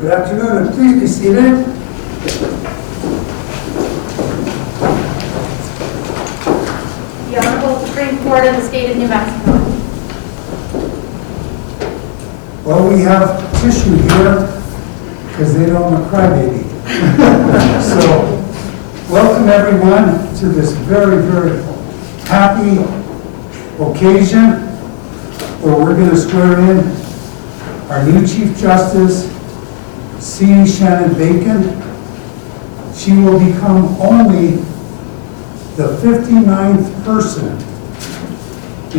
Good afternoon, and please be seated. The Honorable Supreme Court of the State of New Mexico. Well, we have tissue here because they don't want to cry baby. So, welcome everyone to this very, very happy occasion where we're going to swear in our new Chief Justice, C. Shannon Bacon. She will become only the 59th person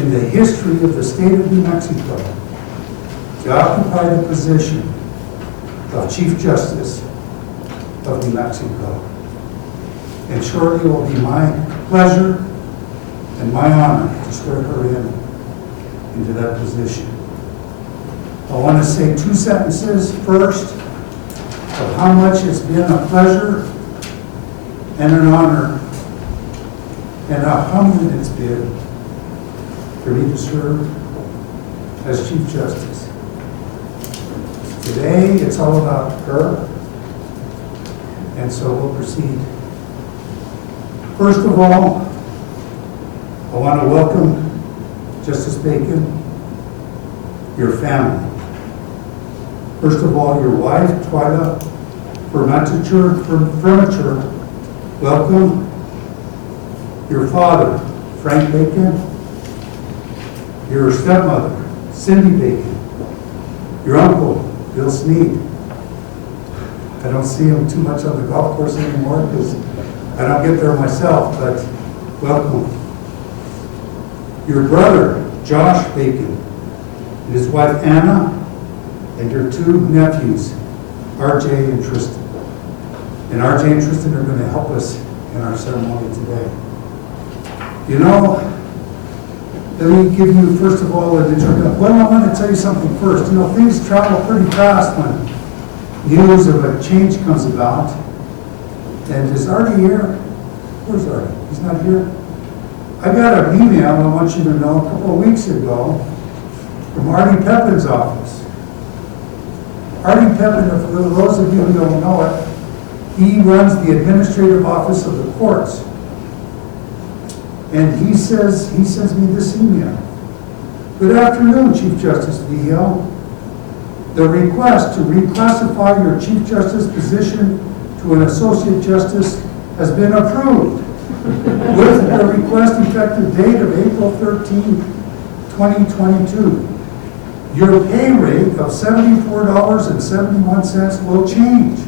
in the history of the state of New Mexico to occupy the position of Chief Justice of New Mexico. And shortly it will be my pleasure and my honor to swear her into that position. I want to say two sentences first of how much it's been a pleasure and an honor and how humbling it's been for me to serve as Chief Justice. Today, it's all about her, and so we'll proceed. First of all, I want to welcome Justice Bacon, your family. First of all, your wife, Twyla Furniture, welcome. Your father, Frank Bacon. Your stepmother, Cindy Bacon. Your uncle, Bill Sneed. I don't see him too much on the golf course anymore because I don't get there myself, but welcome. Your brother, Josh Bacon, and his wife, Anna, and your two nephews, RJ and Tristan. And RJ and Tristan are going to help us in our ceremony today. You know, let me give you, first of all, an introduction. Well, I want to tell you something first. You know, things travel pretty fast when news of a change comes about. And is Artie here? Where's Artie? He's not here? I got an email, I want you to know, a couple of weeks ago from Artie Pepin's office. Artie Pepin, for those of you who don't know it, he runs the administrative office of the courts. And he sends me this email. Good afternoon, Chief Justice Vigil. The request to reclassify your Chief Justice position to an Associate Justice has been approved with the request effective date of April 13, 2022. Your pay rate of $74.71 will change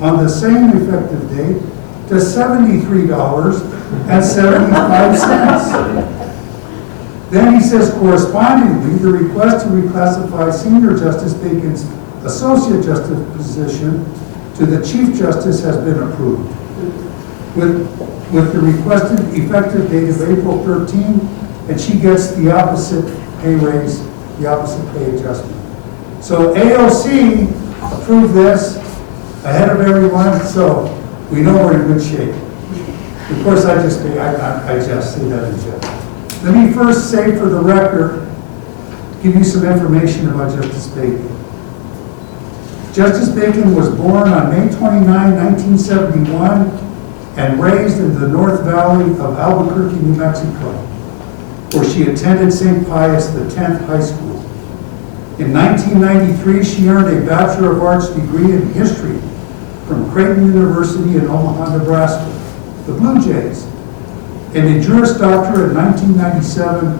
on the same effective date to $73.75. Then he says, correspondingly, the request to reclassify Senior Justice Bacon's Associate Justice position to the Chief Justice has been approved with the requested effective date of April 13, and she gets the opposite pay raise, the opposite pay adjustment. So AOC approved this ahead of everyone, so we know we're in good shape. Of course, I just say that in jest. Let me first say for the record, give you some information about Justice Bacon. Justice Bacon was born on May 29, 1971, and raised in the North Valley of Albuquerque, New Mexico, where she attended St. Pius X High School. In 1993, she earned a Bachelor of Arts degree in history from Creighton University in Omaha, Nebraska, the Blue Jays, and a Juris Doctor in 1997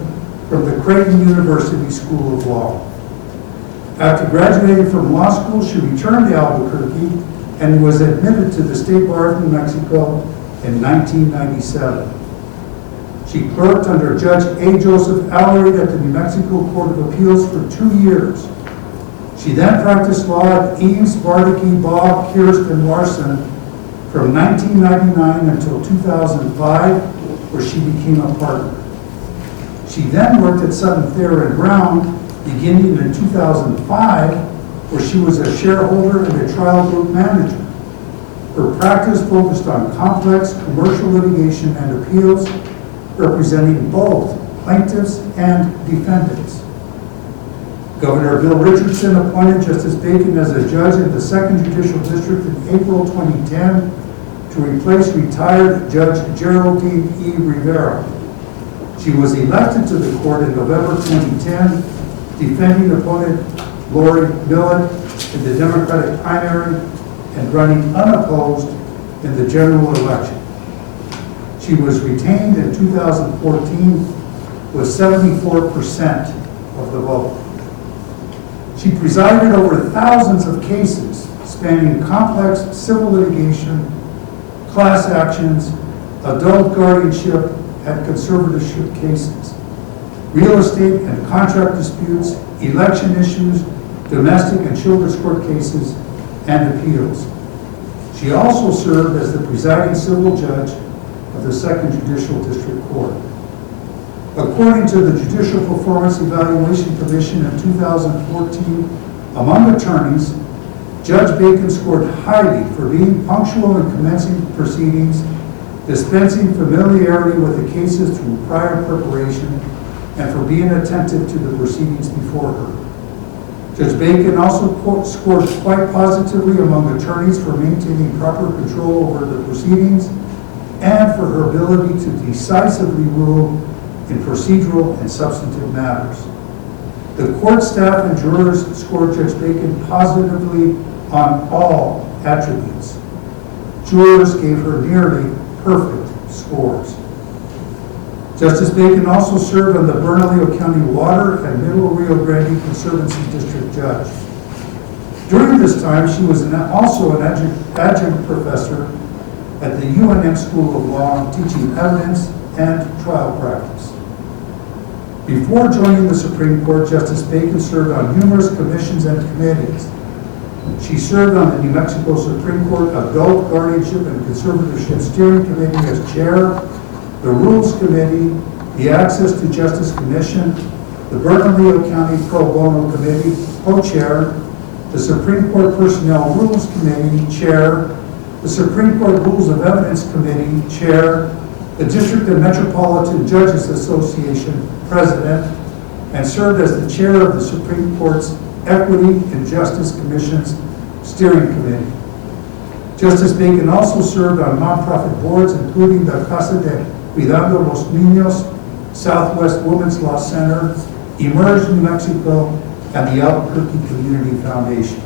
from the Creighton University School of Law. After graduating from law school, she returned to Albuquerque and was admitted to the State Bar of New Mexico in 1997. She clerked under Judge A. Joseph Allred at the New Mexico Court of Appeals for 2 years. She then practiced law at Eves, Bardicke, Baugh, Kirst, and Larson from 1999 until 2005, where she became a partner. She then worked at Sutton Thayer and Brown, beginning in 2005, where she was a shareholder and a trial group manager. Her practice focused on complex commercial litigation and appeals, representing both plaintiffs and defendants. Governor Bill Richardson appointed Justice Bacon as a judge in the 2nd Judicial District in April 2010 to replace retired Judge Geraldine E. Rivera. She was elected to the court in November 2010, defending opponent Lori Millett in the Democratic primary and running unopposed in the general election. She was retained in 2014 with 74% of the vote. She presided over thousands of cases spanning complex civil litigation, class actions, adult guardianship, and conservatorship cases, real estate and contract disputes, election issues, domestic and children's court cases, and appeals. She also served as the presiding civil judge of the 2nd Judicial District Court. According to the Judicial Performance Evaluation Commission in 2014, among attorneys, Judge Bacon scored highly for being punctual in commencing proceedings, dispensing familiarity with the cases through prior preparation, and for being attentive to the proceedings before her. Judge Bacon also scored quite positively among attorneys for maintaining proper control over the proceedings and for her ability to decisively rule in procedural and substantive matters. The court staff and jurors scored Judge Bacon positively on all attributes. Jurors gave her nearly perfect scores. Justice Bacon also served on the Bernalillo County Water and Middle Rio Grande Conservancy District Judge. During this time, she was also an adjunct professor at the UNM School of Law, teaching evidence and trial practice. Before joining the Supreme Court, Justice Bacon served on numerous commissions and committees. She served on the New Mexico Supreme Court Adult Guardianship and Conservatorship Steering Committee as chair, the Rules Committee, the Access to Justice Commission, the Bernalillo County Pro Bono Committee, co-chair, the Supreme Court Personnel Rules Committee, chair, the Supreme Court Rules of Evidence Committee, chair, the District and Metropolitan Judges Association, president, and served as the chair of the Supreme Court's Equity and Justice Commission's Steering Committee. Justice Bacon also served on nonprofit boards, including the Casa de Cuidando los Niños, Southwest Women's Law Center, Emerge New Mexico, and the Albuquerque Community Foundation.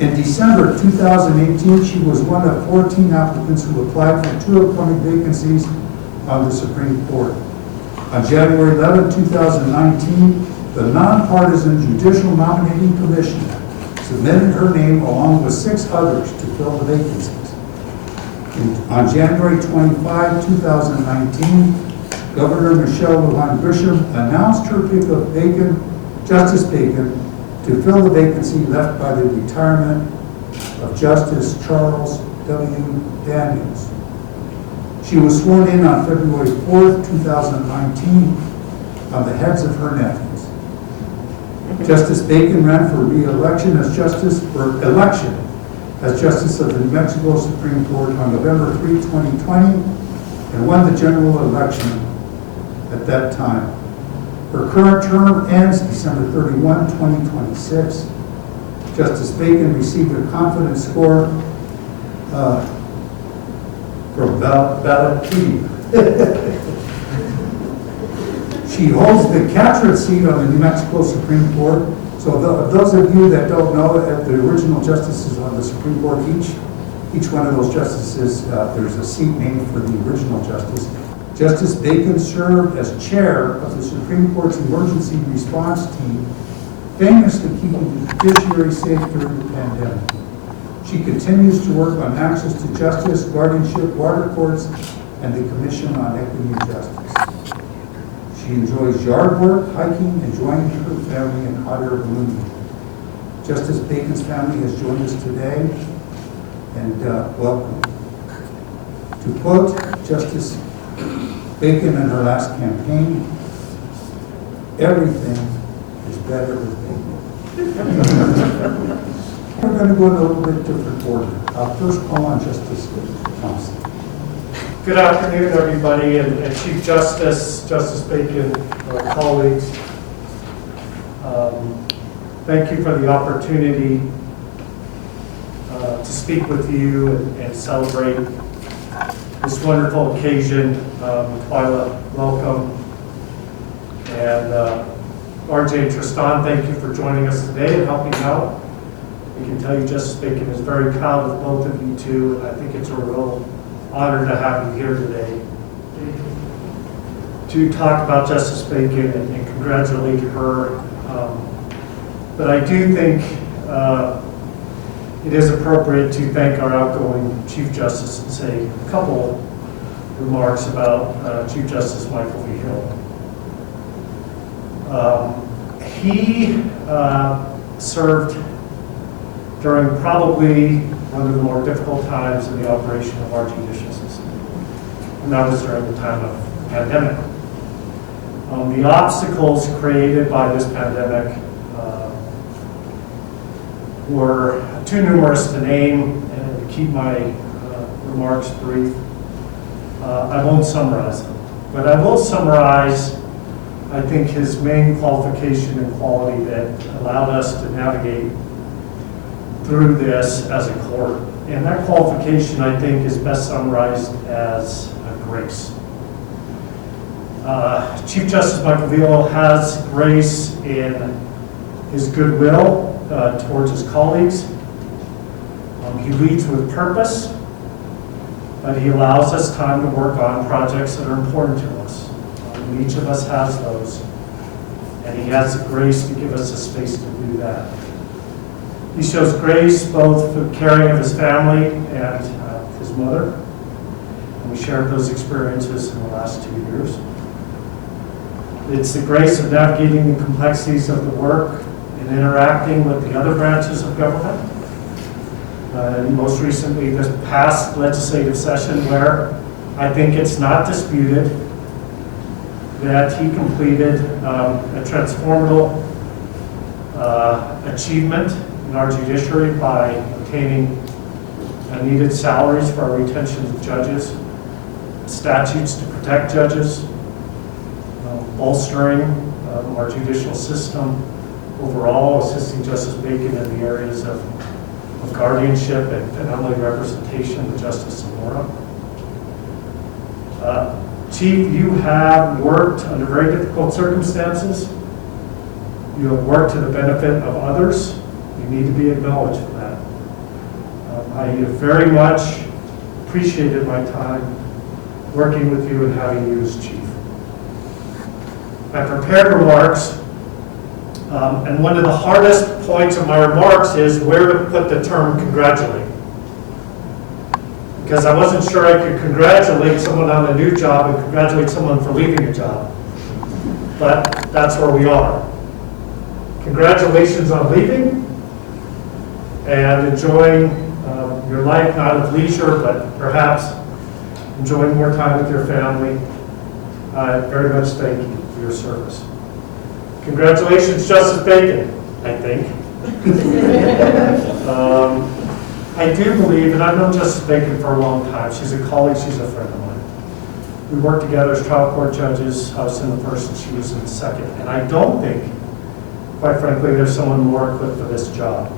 In December 2018, she was one of 14 applicants who applied for 2 appointed vacancies on the Supreme Court. On January 11, 2019, the Nonpartisan Judicial Nominating Commission submitted her name along with 6 others to fill the vacancies. On January 25, 2019, Governor Michelle Lujan Grisham announced her pick of Justice Bacon, to fill the vacancy left by the retirement of Justice Charles W. Daniels. She was sworn in on February 4th, 2019 on the heads of her nephews. Justice Bacon ran for re-election as Justice of the New Mexico Supreme Court on November 3, 2020, and won the general election at that time. Her current term ends December 31, 2026. Justice Bacon received a confidence score from Balloteam. She holds the captured seat on the New Mexico Supreme Court. So those of you that don't know, the original justices on the Supreme Court, each one of those justices, there's a seat named for the original justice. Justice Bacon served as chair of the Supreme Court's Emergency Response Team, famously keeping the judiciary safe during the pandemic. She continues to work on access to justice, guardianship, water courts, and the Commission on Equity and Justice. She enjoys yard work, hiking, and joining her family in hot air ballooning. Justice Bacon's family has joined us today, and welcome. To quote Justice Bacon in her last campaign, everything is better with Bacon. We're going to go in a little bit different order. I'll first call on Justice Thompson. Good afternoon, everybody, and Chief Justice Bacon, colleagues. thank you for the opportunity to speak with you and celebrate this wonderful occasion. Twyla, welcome. And RJ and Tristan, thank you for joining us today and helping out. We can tell you Justice Bacon is very proud of both of you two. I think it's a real honor to have you here today to talk about Justice Bacon and congratulate her. But I do think it is appropriate to thank our outgoing Chief Justice and say a couple remarks about Chief Justice Michael Vigil. He served during probably one of the more difficult times in the operation of our judicial system, and that was during the time of pandemic. The obstacles created by this pandemic were too numerous to name, and to keep my remarks brief, I won't summarize them. But I will summarize, I think, his main qualification and quality that allowed us to navigate through this as a court. And that qualification, I think, is best summarized as grace. Chief Justice Michael Vigil has grace in his goodwill towards his colleagues. He leads with purpose, but he allows us time to work on projects that are important to us. And each of us has those, and he has the grace to give us a space to do that. He shows grace both for the caring of his family and his mother, and we shared those experiences in the last 2 years. It's the grace of navigating the complexities of the work and interacting with the other branches of government. And most recently, this past legislative session, where I think it's not disputed that he completed a transformative achievement in our judiciary by obtaining needed salaries for our retention of judges, statutes to protect judges, bolstering our judicial system overall, assisting Justice Bacon in the areas of guardianship and family representation with Justice Zamora. Chief, you have worked under very difficult circumstances. You have worked to the benefit of others. You need to be acknowledged for that. I have very much appreciated my time working with you and having you as Chief. I prepared remarks, and one of the hardest points of my remarks is where to put the term congratulate. Because I wasn't sure I could congratulate someone on a new job and congratulate someone for leaving a job. But that's where we are. Congratulations on leaving and enjoying your life, not of leisure, but perhaps enjoying more time with your family. I very much thank you for your service. Congratulations, Justice Bacon, I think. I do believe, and I've known Justice Bacon for a long time. She's a colleague, she's a friend of mine. We worked together as trial court judges. I was in the first and she was in the second. And I don't think, quite frankly, there's someone more equipped for this job.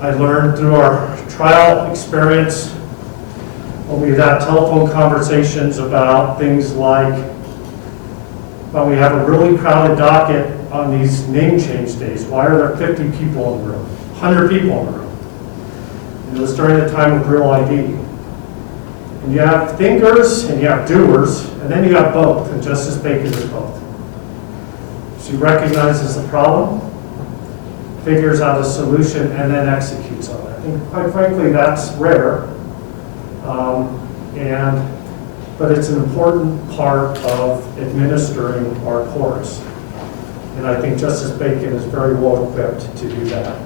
I learned through our trial experience when we had telephone conversations about things like, well, we have a really crowded docket on these name change days. Why are there 50 people in the room, 100 people in the room? And it was during the time of Real ID. And you have thinkers and you have doers, and then you have both, and Justice Bacon is both. She recognizes the problem, figures out a solution, and then executes on it. And quite frankly, that's rare. But it's an important part of administering our courts. And I think Justice Bacon is very well equipped to do that.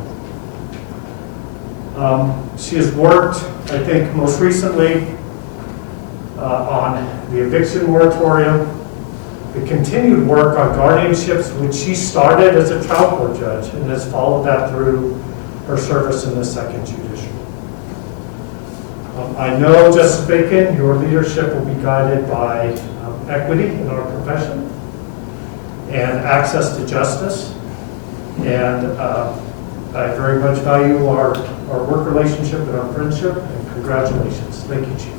She has worked, I think, most recently on the eviction moratorium, the continued work on guardianships, which she started as a trial court judge and has followed that through her service in the Second Judicial. I know, Justice Bacon, your leadership will be guided by equity in our profession and access to justice And I very much value our work relationship and our friendship, and congratulations. Thank you, Chief.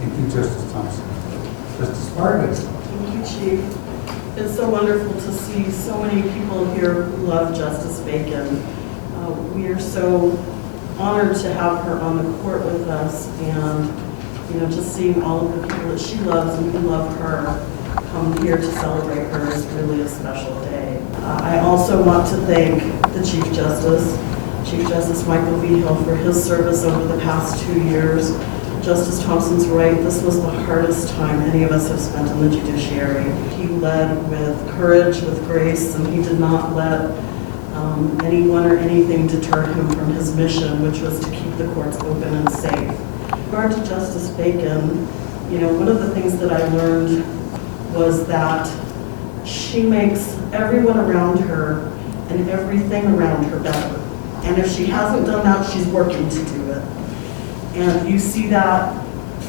Thank you, Justice Thompson. Justice Vargas. Thank you, Chief. It's so wonderful to see so many people here who love Justice Bacon. We are so honored to have her on the court with us, and just seeing all of the people that she loves and who love her come here to celebrate her is really a special day. I also want to thank the Chief Justice Michael Vigil, for his service over the past 2 years. Justice Thompson's right, this was the hardest time any of us have spent in the judiciary. He led with courage, with grace, and he did not let anyone or anything deter him from his mission, which was to keep the courts open and safe. In regard to Justice Bacon, one of the things that I learned was that she makes everyone around her and everything around her better. And if she hasn't done that, she's working to do it. And you see that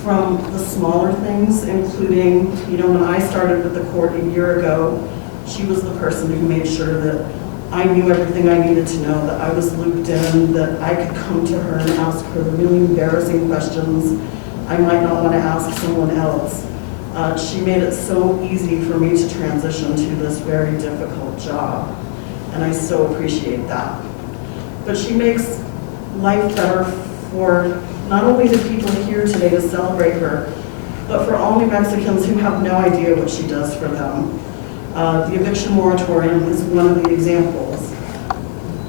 from the smaller things, including, when I started with the court a year ago, she was the person who made sure that I knew everything I needed to know, that I was looped in, that I could come to her and ask her the really embarrassing questions I might not want to ask someone else. She made it so easy for me to transition to this very difficult job, and I so appreciate that. But she makes life better for not only the people here today to celebrate her, but for all New Mexicans who have no idea what she does for them. The eviction moratorium is one of the examples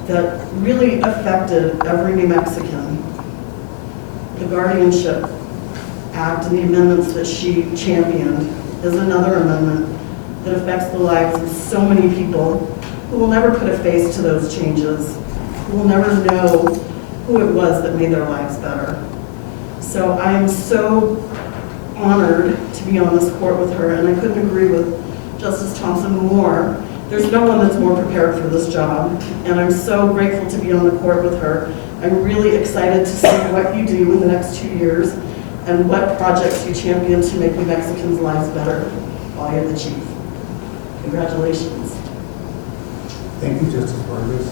that really affected every New Mexican. The Guardianship Act and the amendments that she championed is another amendment that affects the lives of so many people who will never put a face to those changes, who will never know who it was that made their lives better. So I am so honored to be on this court with her, and I couldn't agree with Justice Thompson more. There's no one that's more prepared for this job, and I'm so grateful to be on the court with her. I'm really excited to see what you do in the next 2 years and what projects you champion to make New Mexicans' lives better while you're the chief. Congratulations. Thank you, Justice Vargas.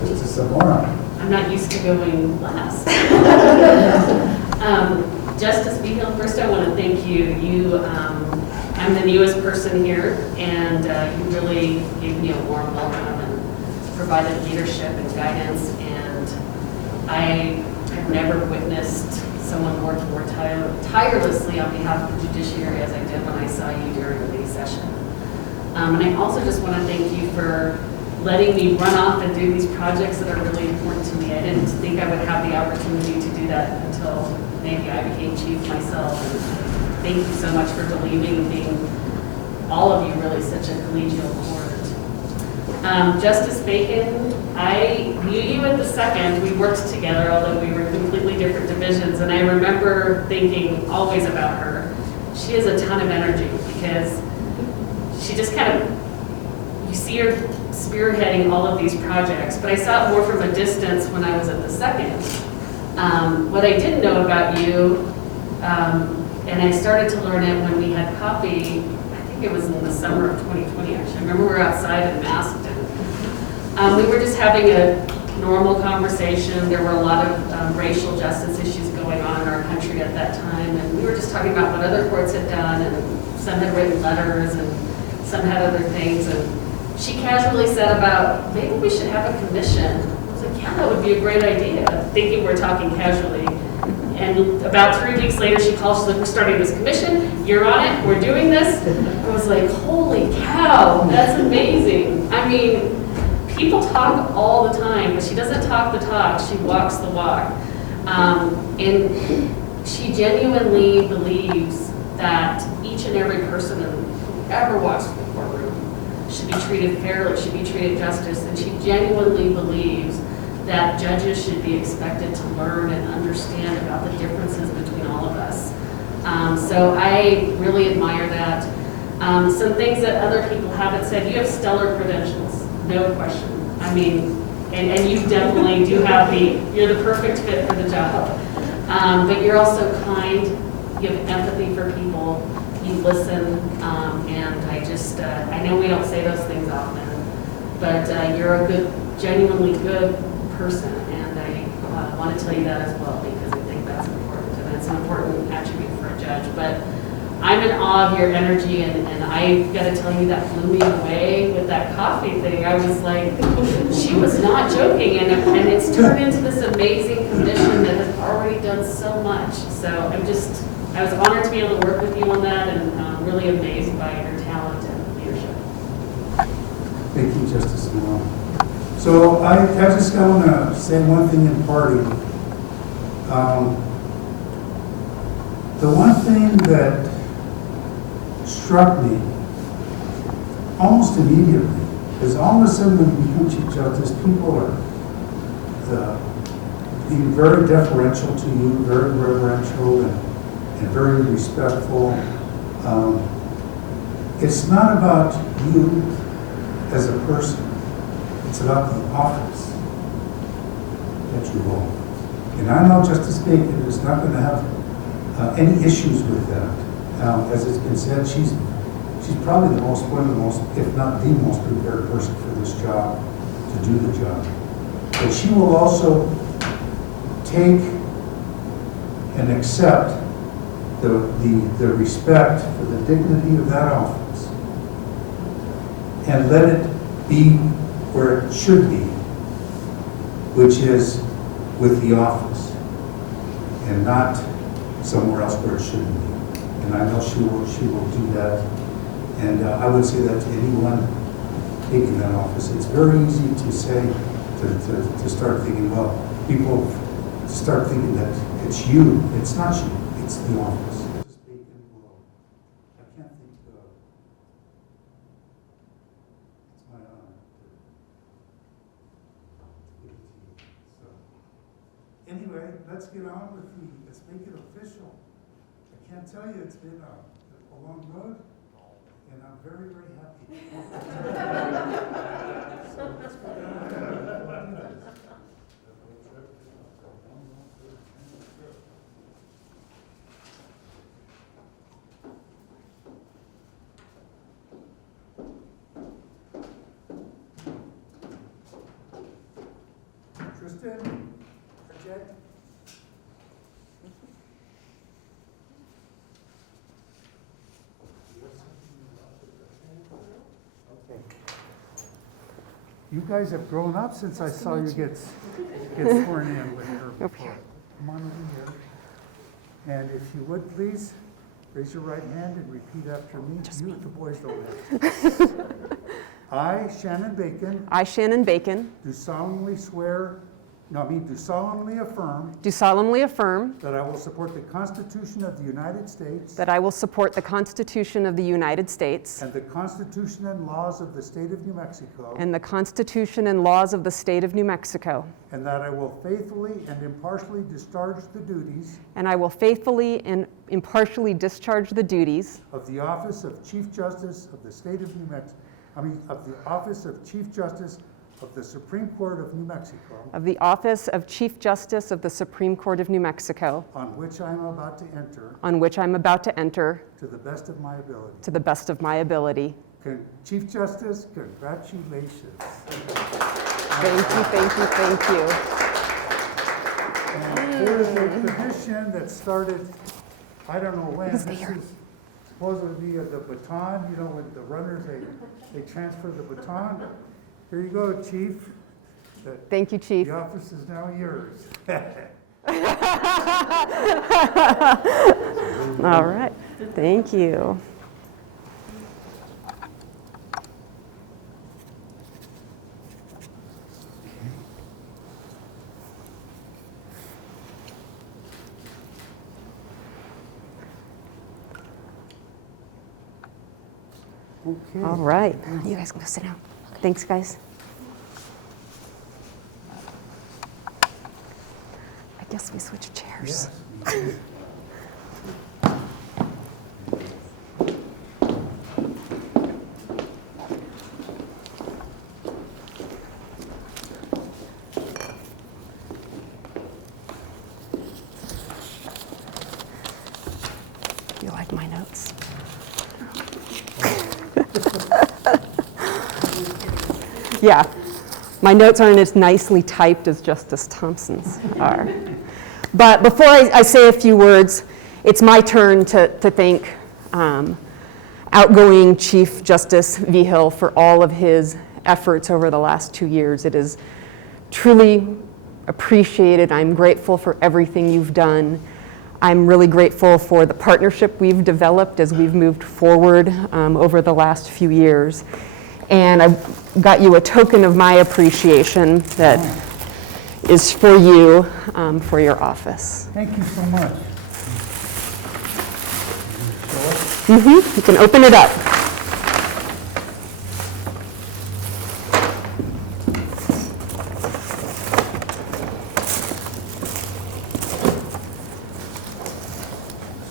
Justice Zamora. I'm not used to going last. Justice Vigil, first I want to thank you. I'm the newest person here, and you really gave me a warm welcome and provided leadership and guidance, and I have never witnessed someone work more tirelessly on behalf of the judiciary as I did when I saw you during the May session. And I also just want to thank you for letting me run off and do these projects that are really important to me. I didn't think I would have the opportunity to do that until maybe I became chief myself. And thank you so much for believing and being, all of you, really such a collegial court. Justice Bacon, I knew you at the second. We worked together, although we were in completely different divisions. And I remember thinking always about her. She has a ton of energy because she just kind of, you see her spearheading all of these projects, but I saw it more from a distance when I was at the second. What I didn't know about you, and I started to learn it when we had coffee, I think it was in the summer of 2020 actually. I remember we were outside and masked, and we were just having a normal conversation. There were a lot of racial justice issues going on in our country at that time, and we were just talking about what other courts had done, and some had written letters, and some had other things, and she casually said about, maybe we should have a commission. I was like, yeah, that would be a great idea, thinking we're talking casually. And about 3 weeks later, she calls, she's like, we're starting this commission, you're on it, we're doing this. I was like, holy cow, that's amazing. I mean, people talk all the time, but she doesn't talk the talk, she walks the walk. And she genuinely believes that each and every person who ever walks through the courtroom should be treated fairly, should be treated justice, and she genuinely believes that judges should be expected to learn and understand about the differences between all of us. So I really admire that. Some things that other people haven't said, you have stellar credentials, no question. I mean, and you definitely do have you're the perfect fit for the job. But you're also kind, you have empathy for people, you you listen, and I know we don't say those things often, but you're a good, genuinely good person, and I want to tell you that as well, because I think that's important, and it's an important attribute for a judge. But I'm in awe of your energy, and I got to tell you, that blew me away with that coffee thing. I was like, she was not joking, and it's turned into this amazing commission that has already done so much. So I was honored to be able to work with you on that, and I'm really amazed by your talent and leadership. Thank you, Justice Moore. So I just want to say one thing in parting. The one thing that struck me almost immediately is all of a sudden when you become Chief Justice, people are being very deferential to you, very reverential and very respectful. It's not about you as a person. It's about the office that you hold. And I know Justice Bacon is not going to have any issues with that. As it's been said, she's probably one of the most, if not the most prepared person for this job, to do the job. But she will also take and accept the respect for the dignity of that office and let it be where it should be, which is with the office and not somewhere else where it shouldn't be. And I know she will do that. And I would say that to anyone taking that office. It's very easy to say, to start thinking, well, people start thinking that it's you. It's not you, it's the office. I can't think of, it's my honor to give it to you. So, anyway, let's get on with let's make it official. I can't tell you, it's been a long road, and I'm very, very happy. So let's go down and do this. Tristan, Ajay. Okay. You guys have grown up since I saw you get sworn in with her before. Come on over here. And if you would, please, raise your right hand and repeat after me. You, the boys don't have to. I, Shannon Bacon, I, Shannon Bacon, do solemnly affirm do solemnly affirm that I will support the Constitution of the United States that I will support the Constitution of the United States and the Constitution and laws of the State of New Mexico, and the Constitution and laws of the State of New Mexico, and that I will faithfully and impartially discharge the duties and I will faithfully and impartially discharge the duties of the office of Chief Justice of the State of New Mexico, of the office of Chief Justice of the Supreme Court of New Mexico, of the office of Chief Justice of the Supreme Court of New Mexico, on which I am about to enter to the best of my ability. to the best of my ability. Chief Justice, congratulations. Thank you. And there is a tradition that started, I don't know when. This is supposedly the baton, you know, when the runners, they transfer the baton. Here you go, Chief. Thank you, Chief. The office is now yours. All right. Thank you. Okay. All right. You guys can go sit down. Thanks, guys. I guess we switch chairs. Yes. You like my notes? Yeah, my notes aren't as nicely typed as Justice Thompson's are. But before I say a few words, it's my turn to thank outgoing Chief Justice Vigil for all of his efforts over the last 2 years. It is truly appreciated. I'm grateful for everything you've done. I'm really grateful for the partnership we've developed as we've moved forward over the last few years. And I got you a token of my appreciation that is for you, for your office. Thank you so much. You can open it up.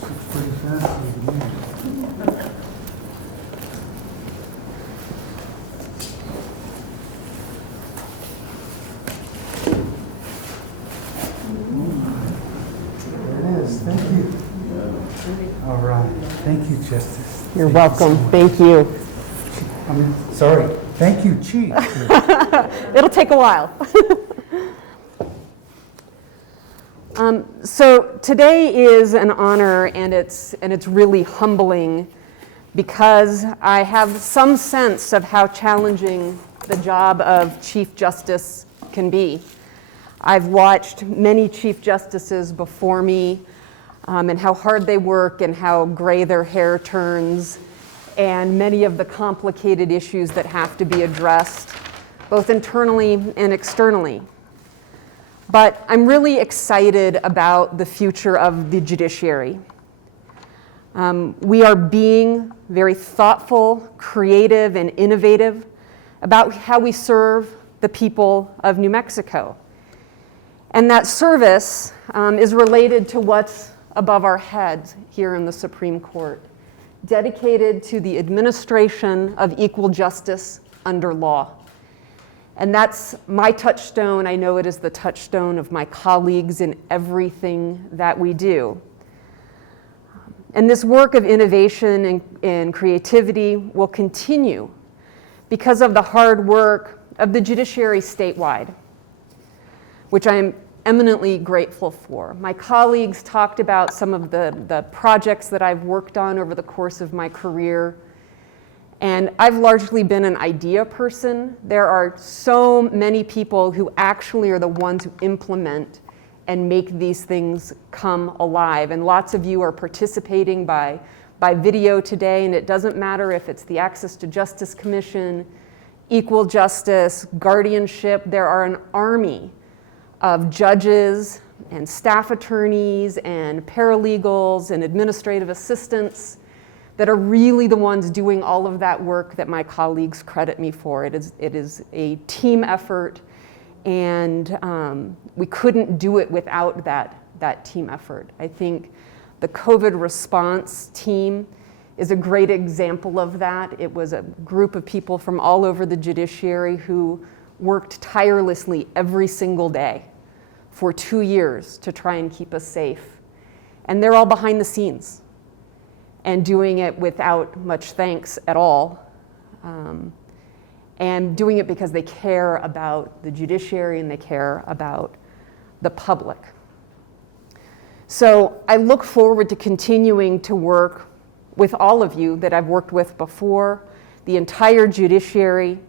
It's pretty fascinating. There it is. Thank you. All right. Thank you, Justice. You're Thank welcome. You so much. Thank you. Sorry. Thank you, Chief. It'll take a while. So today is an honor, and it's really humbling because I have some sense of how challenging the job of Chief Justice can be. I've watched many Chief Justices before me and how hard they work and how gray their hair turns and many of the complicated issues that have to be addressed, both internally and externally. But I'm really excited about the future of the judiciary. We are being very thoughtful, creative, and innovative about how we serve the people of New Mexico. And that service is related to what's above our heads here in the Supreme Court, dedicated to the administration of equal justice under law. And that's my touchstone. I know it is the touchstone of my colleagues in everything that we do. And this work of innovation and creativity will continue because of the hard work of the judiciary statewide, which I am eminently grateful for. My colleagues talked about some of the projects that I've worked on over the course of my career. And I've largely been an idea person. There are so many people who actually are the ones who implement and make these things come alive. And lots of you are participating by video today, and it doesn't matter if it's the Access to Justice Commission, Equal Justice, Guardianship. There are an army of judges and staff attorneys and paralegals and administrative assistants that are really the ones doing all of that work that my colleagues credit me for. It is a team effort, and we couldn't do it without that team effort. I think the COVID response team is a great example of that. It was a group of people from all over the judiciary who worked tirelessly every single day for 2 years to try and keep us safe. And they're all behind the scenes and doing it without much thanks at all, and doing it because they care about the judiciary and they care about the public. So I look forward to continuing to work with all of you that I've worked with before, the entire judiciary,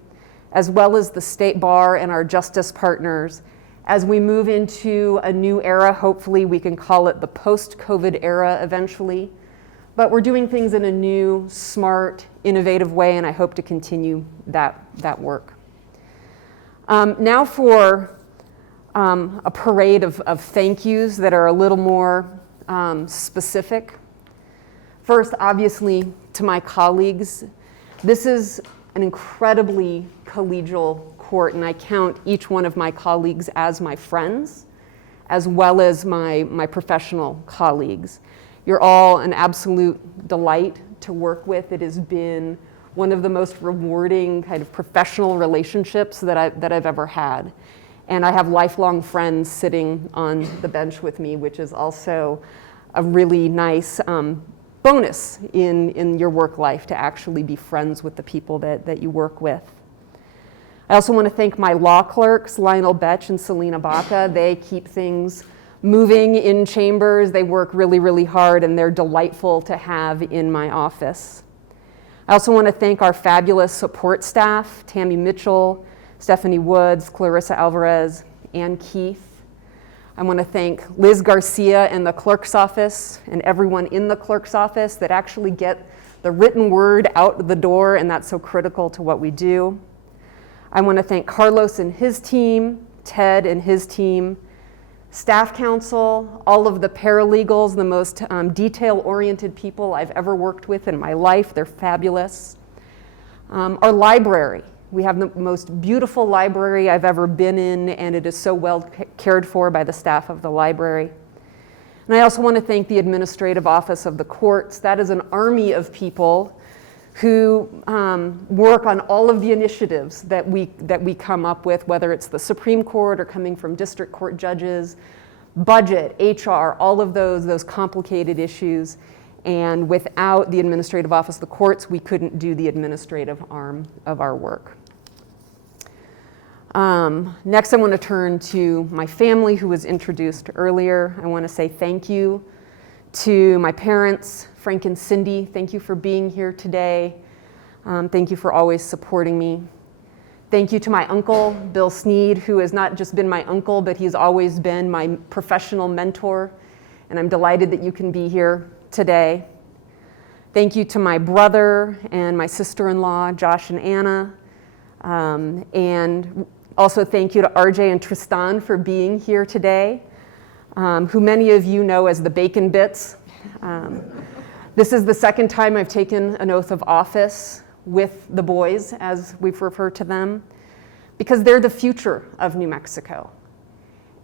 as well as the state bar and our justice partners, as we move into a new era. Hopefully we can call it the post-COVID era eventually. But we're doing things in a new, smart, innovative way, and I hope to continue that work. Now for a parade of thank yous that are a little more specific. First, obviously, to my colleagues. This is an incredibly collegial court, and I count each one of my colleagues as my friends, as well as my professional colleagues. You're all an absolute delight to work with. It has been one of the most rewarding kind of professional relationships that I've ever had. And I have lifelong friends sitting on the bench with me, which is also a really nice bonus in your work life, to actually be friends with the people that you work with. I also want to thank my law clerks, Lionel Betch and Selena Baca. They keep things moving in chambers. They work really, really hard, and they're delightful to have in my office. I also want to thank our fabulous support staff, Tammy Mitchell, Stephanie Woods, Clarissa Alvarez, and Keith. I want to thank Liz Garcia and the clerk's office and everyone in the clerk's office that actually get the written word out the door, and that's so critical to what we do. I want to thank Carlos and his team, Ted and his team, staff counsel, all of the paralegals, the most detail-oriented people I've ever worked with in my life. They're fabulous. Our library. We have the most beautiful library I've ever been in, and it is so well cared for by the staff of the library. And I also want to thank the administrative office of the courts. That is an army of people who work on all of the initiatives that we come up with, whether it's the Supreme Court or coming from district court judges, budget, HR, all of those complicated issues. And without the administrative office of the courts, we couldn't do the administrative arm of our work. Next, I want to turn to my family, who was introduced earlier. I want to say thank you to my parents, Frank and Cindy. Thank you for being here today. Thank you for always supporting me. Thank you to my uncle, Bill Sneed, who has not just been my uncle, but he's always been my professional mentor. And I'm delighted that you can be here today. Thank you to my brother and my sister-in-law, Josh and Anna. And also thank you to RJ and Tristan for being here today, who many of you know as the Bacon Bits. This is the second time I've taken an oath of office with the boys, as we've referred to them, because they're the future of New Mexico.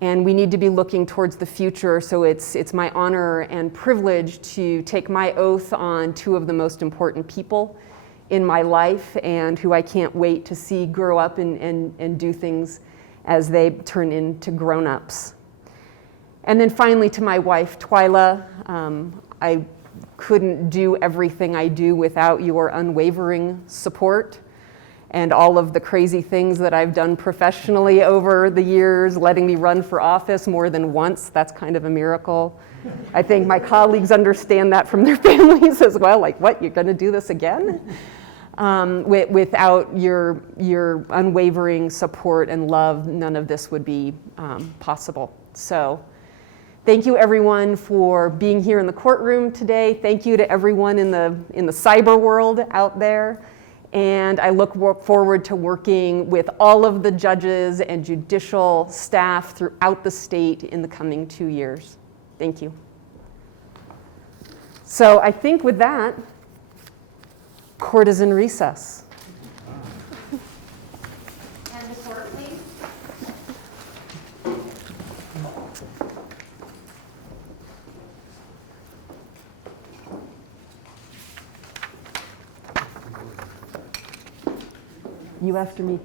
And we need to be looking towards the future, so it's my honor and privilege to take my oath on two of the most important people in my life, and who I can't wait to see grow up and do things as they turn into grown-ups. And then finally, to my wife, Twyla, I couldn't do everything I do without your unwavering support and all of the crazy things that I've done professionally over the years, letting me run for office more than once. That's kind of a miracle. I think my colleagues understand that from their families as well, like, what, you're gonna do this again? Without your unwavering support and love, none of this would be possible. So thank you, everyone, for being here in the courtroom today. Thank you to everyone in the cyber world out there. And I look forward to working with all of the judges and judicial staff throughout the state in the coming 2 years. Thank you. So I think with that, court is in recess. And the court, please. You after me.